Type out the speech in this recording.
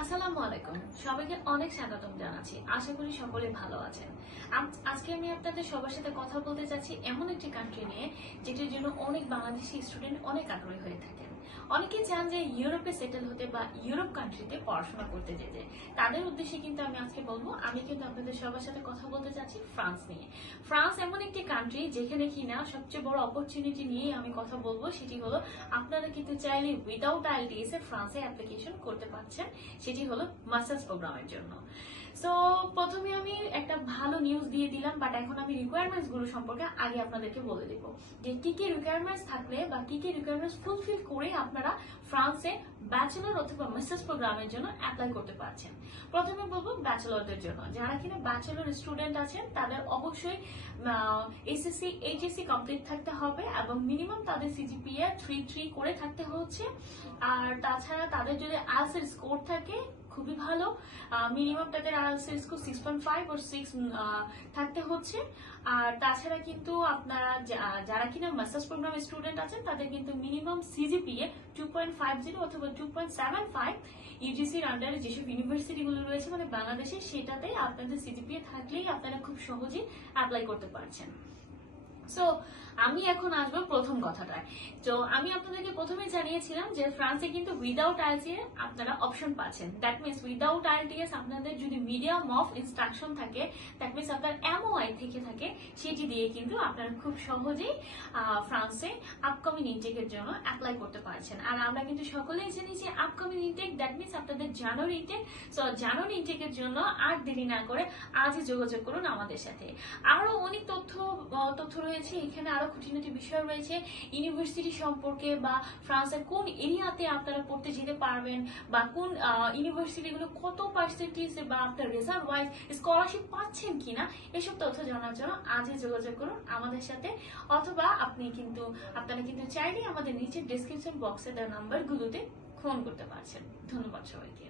আসসালামু আলাইকুম, সবাইকে অনেক স্বাগতম জানাচ্ছি। আশা করি সকলে ভালো আছেন। আজকে আমি আপনাদের সবার সাথে কথা বলতে চাচ্ছি এমন একটি কান্ট্রি নিয়ে যেটির জন্য অনেক বাংলাদেশি স্টুডেন্ট অনেক আগ্রহী হয়ে থাকেন। অনেকে চান যে ইউরোপে সেটেল হতে বা ইউরোপ কান্ট্রিতে পড়াশোনা করতে যেতে। তাদের উদ্দেশ্যে কিন্তু আমি আজকে বলবো, আমি কিন্তু আপনাদের সবার সাথে কথা বলতে চাচ্ছি ফ্রান্স নিয়ে। ফ্রান্স এমন একটি কান্ট্রি যেখানে কিনা সবচেয়ে বড় অপরচুনিটি নিয়ে আমি কথা বলবো, সেটি হলো আপনারা কিন্তু চাইলে উইদাউট আইএলটিএস এ ফ্রান্সে অ্যাপ্লিকেশন করতে পারছেন। সেটি হলো মাস্টার্স প্রোগ্রামের জন্য। সো প্রথমে আমি একটা ভালো নিউজ দিয়ে দিলাম, বাট এখন আমি রিকোয়ারমেন্টস গুলো সম্পর্কে আগে আপনাদেরকে বলে দেব যে কি কি রিকোয়ারমেন্টস থাকলে বা কি কি রিকোয়ারমেন্টস ফুলফিল করে আপনারা ফ্রান্সে ব্যাচেলর অথবা মাস্টার্স প্রোগ্রামের জন্য অ্যাপ্লাই করতে পারছেন। প্রথমে বলবো ব্যাচেলরদের জন্য, যারা কিনা ব্যাচেলর স্টুডেন্ট আছেন তাদের অবশ্যই এসএসসি এইচএসসি কমপ্লিট থাকতে হবে এবং মিনিমাম তাদের সিজিপিএ 3.3 করে থাকতে হচ্ছে। আর তাছাড়া তাদের যদি আইএলটিএস এর স্কোর থাকে খুবই ভালো, মিনিমাম তাদের আইএলটিএস এর স্কোর 6.5 or 6 থাকতে হচ্ছে। আর তাছাড়া কিন্তু আপনারা যারা কিনা মাস্টার্স প্রোগ্রাম স্টুডেন্ট আছেন তাদের কিন্তু মিনিমাম সিজিপিএ 2.50 অথবা 2.75 ইউজিসির আন্ডারে যেসব ইউনিভার্সিটি গুলো রয়েছে মানে বাংলাদেশে, সেটাতে আপনাদের সিজিপিএ থাকলেই আপনারা খুব সহজেই অ্যাপ্লাই করতে পারছেন। সো আমি এখন আসবো প্রথম কথাটায়। তো আমি আপনাদেরকে প্রথমে জানিয়েছিলাম যে ফ্রান্সে কিন্তু উইদাউট আইএলটিএস আপনারা অপশন পাচ্ছেন। দ্যাট মিনস উইদাউট আইএলটিএস আপনাদের যদি মিডিয়াম অফ ইনস্ট্রাকশন থাকে, দ্যাট মিনস আপনার এমওআই থেকে থাকে, সেটি দিয়ে কিন্তু আপনারা খুব সহজেই ফ্রান্সে আপকামিং ইনটেকের জন্য অ্যাপ্লাই করতে পারছেন। আর আমরা কিন্তু সকলেই জানি যে আপকামিং ইনটেক দ্যাট মিনস আপনাদের জানুয়ারি ইনটেক। সো জানুয়ারি ইনটেকের জন্য আর দেরি না করে আজই যোগাযোগ করুন আমাদের সাথে। আরো অনেক তথ্য রয়েছে এখানে, আরো খুঁটিনাটি বিষয় রয়েছে ইউনিভার্সিটি সম্পর্কে বা ফ্রান্সের কোন এরিয়াতে আপনারা পড়তে যেতে পারবেন বা কোন ইউনিভার্সিটিগুলো কত পার্সেন্টেজ বা আপনার রেজাল্ট ওয়াইজ স্কলারশিপ পাচ্ছেন কিনা, এসব তথ্য জানার জন্য আজই যোগাযোগ করুন আমাদের সাথে। অথবা আপনারা কিন্তু চাইলেই আমাদের নিচের ডেসক্রিপশন বক্সে দেওয়া নাম্বারগুলোতে ফোন করতে পারছেন। ধন্যবাদ সবাইকে।